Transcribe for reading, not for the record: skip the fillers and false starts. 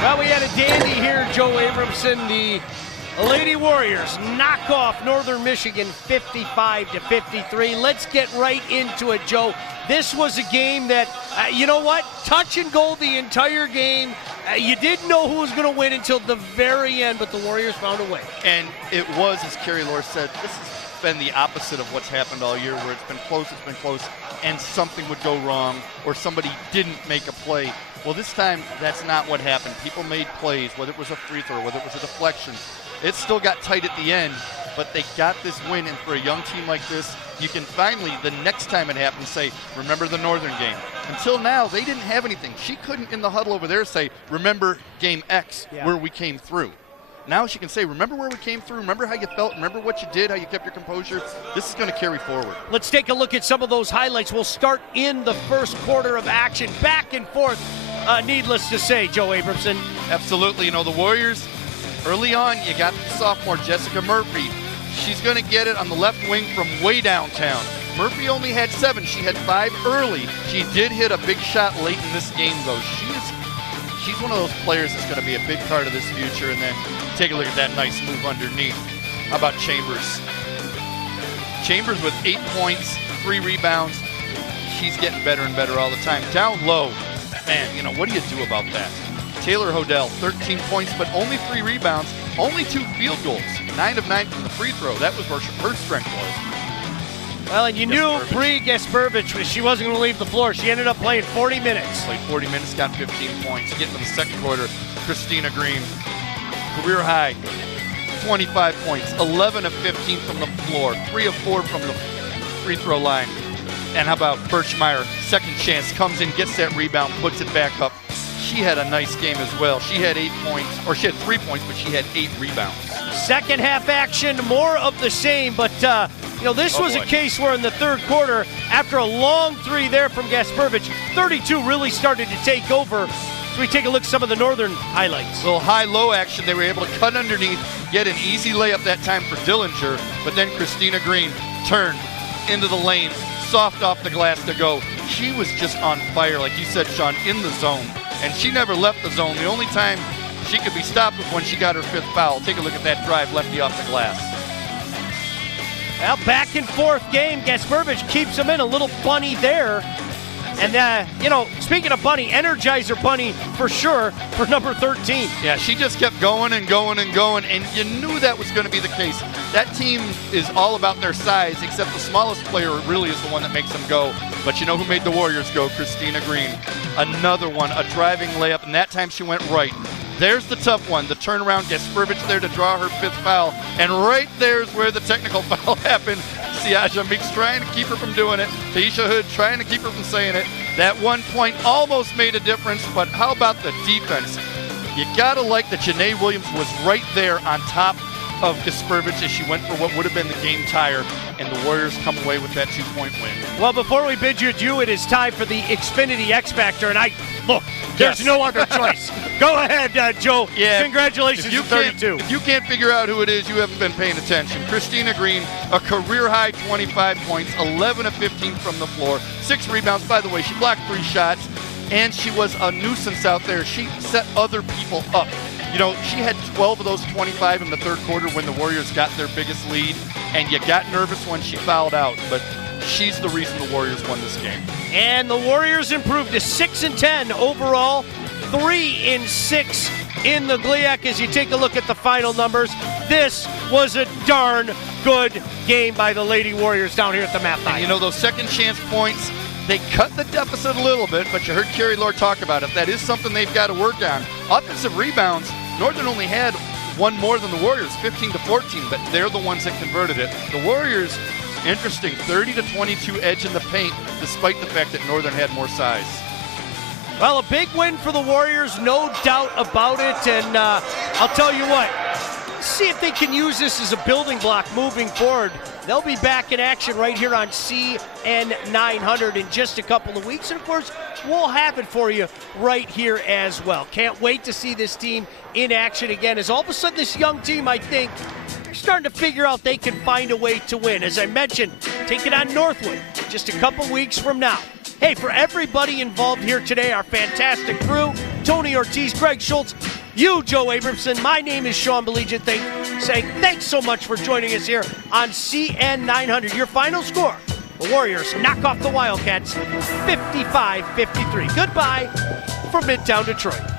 Well, we had a dandy here, Joe Abramson. The Lady Warriors knock off Northern Michigan 55-53. Let's get right into it, Joe. This was a game that, you know what? Touch and goal the entire game. You didn't know who was going to win until the very end, but the Warriors found a way. And it was, as Carrie Lohr said, this has been the opposite of what's happened all year, where it's been close, and something would go wrong, or somebody didn't make a play. Well, this time, that's not what happened. People made plays, whether it was a free throw, whether it was a deflection. It still got tight at the end, but they got this win, and for a young team like this, you can finally, the next time it happens, say, remember the Northern game. Until now, they didn't have anything. She couldn't, in the huddle over there, say, remember game X, where we came through. Now she can say, remember where we came through, remember how you felt, remember what you did, how you kept your composure. This is going to carry forward. Let's take a look at some of those highlights. We'll start in the first quarter of action. Back and forth, needless to say, Joe Abramson. Absolutely. You know, the Warriors, early on, you got the sophomore, Jessica Murphy. She's going to get it on the left wing from way downtown. Murphy only had 7. She had 5 early. She did hit a big shot late in this game, though. She's one of those players that's going to be a big part of this future. And then take a look at that nice move underneath. How about Chambers? Chambers with 8 points, 3 rebounds. She's getting better and better all the time. Down low, man, you know, what do you do about that? Taylor Hodell, 13 points, but only 3 rebounds, only 2 field goals, 9 of 9 from the free throw. That was where her strength was. Well, and you knew Bree Gasperovich, she wasn't going to leave the floor. She ended up playing 40 minutes. Played 40 minutes, got 15 points. Getting to the second quarter, Christina Green, career high, 25 points, 11 of 15 from the floor, 3 of 4 from the free throw line. And how about Birchmeyer, second chance, comes in, gets that rebound, puts it back up. She had a nice game as well. She had 8 points, or she had 3 points, but she had 8 rebounds. Second half action, more of the same, but you know, this was a case where in the third quarter, after a long 3 there from Gasperovich, 32 really started to take over. So we take a look at some of the Northern highlights. A little high-low action. They were able to cut underneath, get an easy layup that time for Dillinger, but then Christina Green turned into the lane, soft off the glass to go. She was just on fire, like you said, Sean, in the zone, and she never left the zone. The only time she could be stopped was when she got her 5th foul. Take a look at that drive, lefty off the glass. Well, back and forth game. Gasperovich keeps them in. A little bunny there. And, you know, speaking of bunny, Energizer bunny for sure for number 13. Yeah, she just kept going and going and going, and you knew that was going to be the case. That team is all about their size, except the smallest player really is the one that makes them go. But you know who made the Warriors go? Christina Green. Another one, a driving layup, and that time she went right. There's the tough one, the turnaround. Gasperovich there to draw her 5th foul, and right there's where the technical foul happened. Siaja Meeks trying to keep her from doing it. Taisha Hood trying to keep her from saying it. That 1 point almost made a difference, but how about the defense? You gotta like that Janae Williams was right there on top of Gasperovich as she went for what would have been the game tire, and the Warriors come away with that 2-point win. Well, before we bid you adieu, it is time for the Xfinity X Factor, and there's no other choice. Go ahead, Joe. Yeah, congratulations to 32. If you can't figure out who it is, you haven't been paying attention. Christina Green, a career-high 25 points, 11 of 15 from the floor, 6 rebounds. By the way, she blocked 3 shots, and she was a nuisance out there. She set other people up. You know, she had 12 of those 25 in the third quarter when the Warriors got their biggest lead, and you got nervous when she fouled out, but she's the reason the Warriors won this game. And the Warriors improved to 6-10 overall, 3-6 in the GLIAC. As you take a look at the final numbers, this was a darn good game by the Lady Warriors down here at the Map 9. And you know, those second chance points, they cut the deficit a little bit, but you heard Carrie Lohr talk about it. That is something they've got to work on. Offensive rebounds, Northern only had 1 more than the Warriors, 15-14, but they're the ones that converted it. The Warriors, interesting, 30-22 edge in the paint, despite the fact that Northern had more size. Well, a big win for the Warriors, no doubt about it, and I'll tell you what, see if they can use this as a building block moving forward. They'll be back in action right here on CN 900 in just a couple of weeks. And, of course, we'll have it for you right here as well. Can't wait to see this team in action again, as all of a sudden this young team, I think, are starting to figure out they can find a way to win. As I mentioned, take it on Northwood just a couple weeks from now. Hey, for everybody involved here today, our fantastic crew, Tony Ortiz, Greg Schultz, you, Joe Abramson, my name is Sean Belegian, saying thanks so much for joining us here on CN 900. Your final score, the Warriors knock off the Wildcats 55-53. Goodbye from Midtown Detroit.